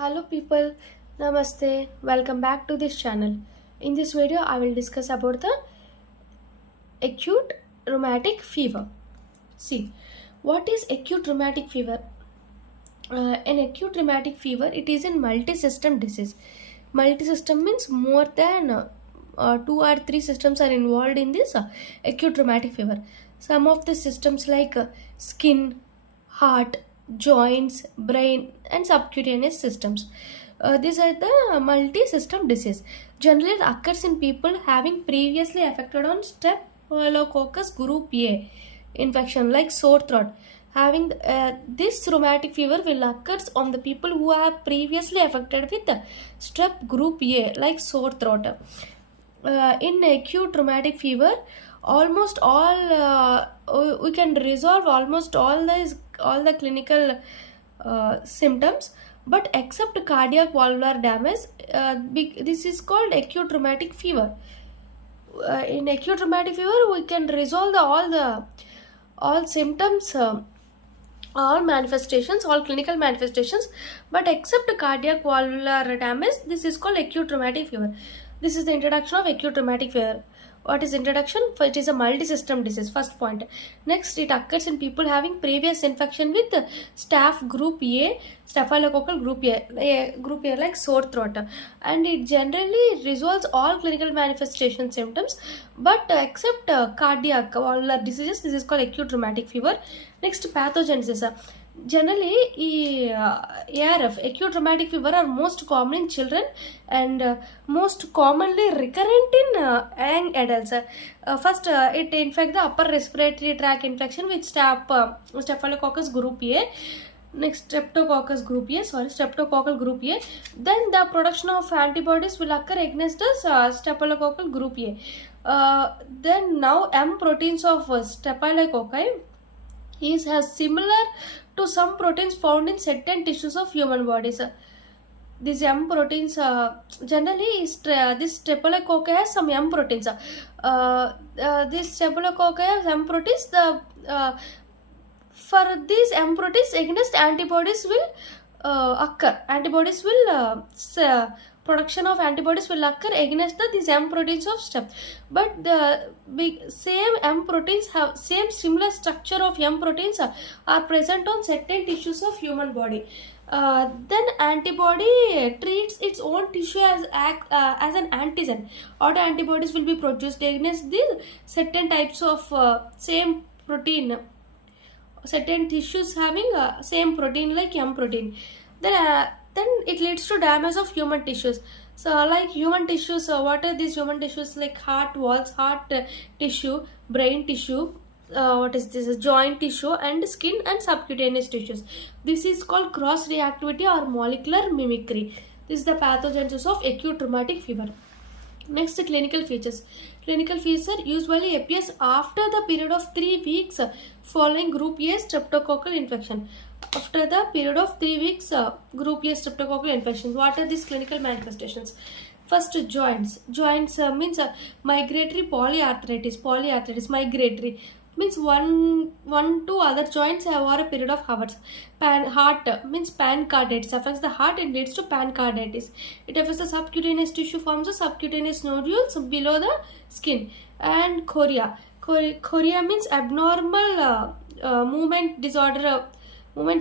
Hello people, Namaste, welcome back to this channel. In this video I will discuss about the acute rheumatic fever. See, what is acute rheumatic fever? An acute rheumatic fever, it is a multi-system disease. Multi-system means more than two or three systems are involved in this acute rheumatic fever. Some of the systems like skin, heart, joints, brain and subcutaneous systems. These are the multi-system disease. Generally it occurs in people having previously affected on Staphylococcus group A infection like sore throat. Having this rheumatic fever will occur on the people who have previously affected with strep group A like sore throat. In acute rheumatic fever, almost all we can resolve almost all the clinical symptoms, but except cardiac valvular damage. This is called acute rheumatic fever. In acute rheumatic fever, we can resolve all symptoms. All manifestations, all clinical manifestations, but except cardiac valvular damage, this is called acute rheumatic fever. This is the introduction of acute rheumatic fever. What is introduction? It is a multi-system disease, first point. Next, it occurs in people having previous infection with staph group A, staphylococcal group A like sore throat, and it generally resolves all clinical manifestation symptoms, but except cardiac valvular diseases. This is called acute rheumatic fever. Next, pathogenesis. Generally, ARF, acute rheumatic fever, are most common in children and most commonly recurrent in young adults. First, it infects the upper respiratory tract infection with Staphylococcus group A. Next, streptococcal group A. Then the production of antibodies will occur against the staphylococcal group A. Then now M proteins of staphylococci has similar to some proteins found in certain tissues of human bodies. These M proteins, generally this staphylococci has some M proteins. This staphylococci has M proteins. For these M proteins, against antibodies will occur. Production of antibodies will occur against these M proteins of staph. But the same M proteins have similar structure of M proteins are present on certain tissues of human body. Then antibody treats its own tissue as an antigen. Autoantibodies will be produced against the certain types of same protein. Certain tissues having same protein like M protein. Then it leads to damage of human tissues. So like human tissues, what are these human tissues? Like heart walls, heart tissue, brain tissue, what is this, joint tissue, and skin and subcutaneous tissues. This is called cross reactivity or molecular mimicry. This is the pathogenesis of acute rheumatic fever. Next, clinical features. Clinical feature usually appears after the period of 3 weeks following group A streptococcal infection. After the period of 3 weeks group A streptococcal infection. What are these clinical manifestations? First, joints. Joints means migratory polyarthritis. Migratory means one to other joints over a period of hours. Heart means pancarditis, affects the heart and leads to pancarditis. It affects the subcutaneous tissue, forms the subcutaneous nodules below the skin. And chorea means abnormal movements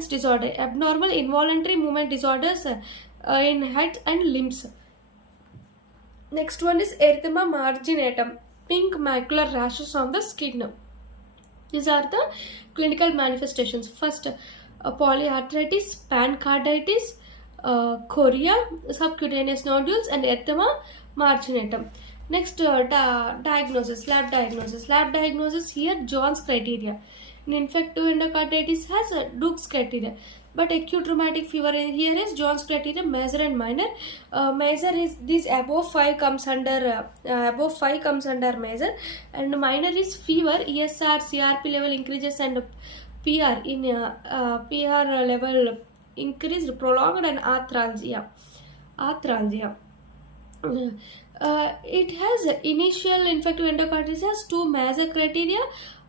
disorder, abnormal involuntary movement disorders in head and limbs. Next one is erythema marginatum, pink macular rashes on the skin. These are the clinical manifestations. First, polyarthritis, pancarditis, chorea, subcutaneous nodules, and erythema marginatum. Next, diagnosis, lab diagnosis. Lab diagnosis here, John's criteria. In infective endocarditis has a Duke's criteria. But acute rheumatic fever here is John's criteria, major and minor. Major is this above 5 comes under major, and minor is fever, ESR, CRP level increases, and PR level increased, prolonged, and arthralgia. It has initial infective endocarditis has 2 major criteria,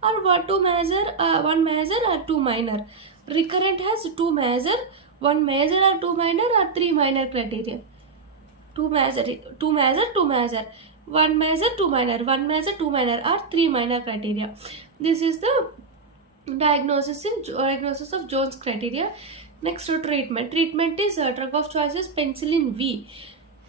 or one major or 2 minor. Recurrent has 2 major, One major or two minor or three minor criteria? Two major, two major, two major. One major, two minor, one major, two minor, or three minor criteria. This is the diagnosis of Jones criteria. Next to treatment. Treatment is drug of choice is penicillin V.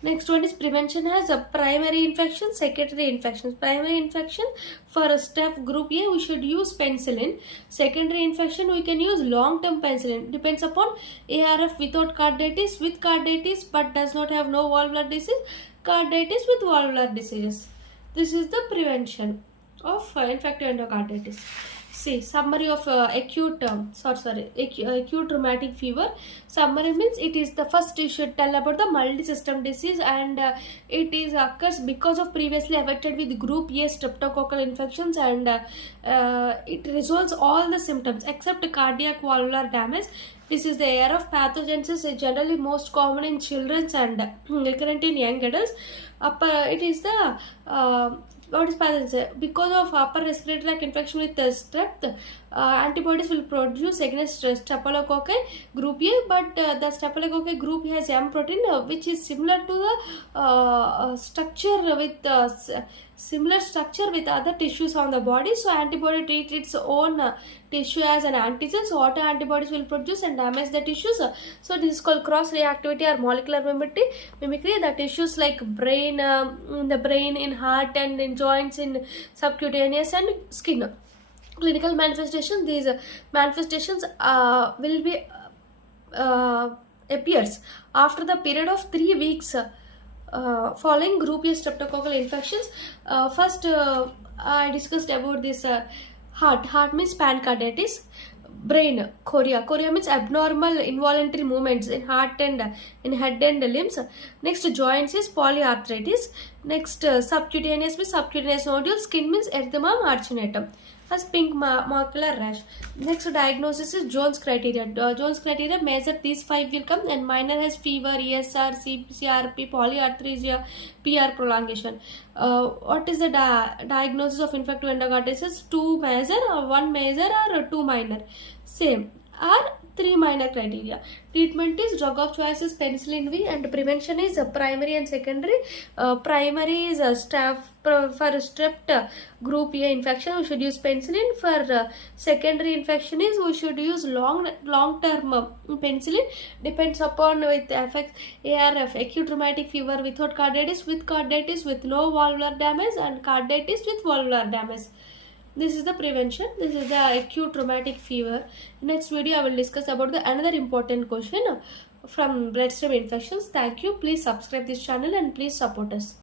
Next one is prevention has a primary infection, secondary infections. Primary infection for a staph group A we should use penicillin. Secondary infection we can use long-term penicillin. Depends upon ARF without carditis, with carditis but does not have no valvular disease, carditis with valvular diseases. This is the prevention of infective endocarditis. See, summary of acute rheumatic fever. Summary means it is the first you should tell about the multi-system disease, and it is occurs because of previously affected with group A streptococcal infections, and it resolves all the symptoms except cardiac valvular damage. This is the area of pathogenesis, generally most common in children and recurrent in young adults. It is the what is pathogen? Because of upper respiratory tract infection with strep, antibodies will produce against Staphylococcus group A, but the Staphylococcus group has M protein, which is similar to the similar structure with other tissues on the body. So antibody treats its own tissue as an antigen. So auto antibodies will produce and damage the tissues. So this is called cross reactivity or molecular mimicry. The tissues like brain, in the brain, in heart, and in joints, in subcutaneous and skin. Clinical manifestation. These manifestations will be appears after the period of 3 weeks following group A streptococcal infections. First, I discussed about this heart. Heart means pancarditis. Brain, chorea. Chorea means abnormal involuntary movements in heart and in head and limbs. Next, joints is polyarthritis. Next, subcutaneous means subcutaneous nodule. Skin means erythema marginatum. As pink macular rash. Next diagnosis is Jones criteria. Jones criteria major these 5 will come, and minor has fever, ESR, CRP, polyarthresia, PR prolongation. What is the diagnosis of infective endocarditis? 2 major or 1 major or 2 minor. Same. Are 3 minor criteria. Treatment is drug of choice is penicillin V, and prevention is primary and secondary. Primary is for strep group A infection we should use penicillin. For secondary infection is we should use long term penicillin. Depends upon with affects ARF, acute rheumatic fever without carditis, with carditis with no valvular damage, and carditis with valvular damage. This is the prevention. This is the acute rheumatic fever. Next video I will discuss about the another important question from bloodstream infections. Thank you. Please subscribe this channel and please support us.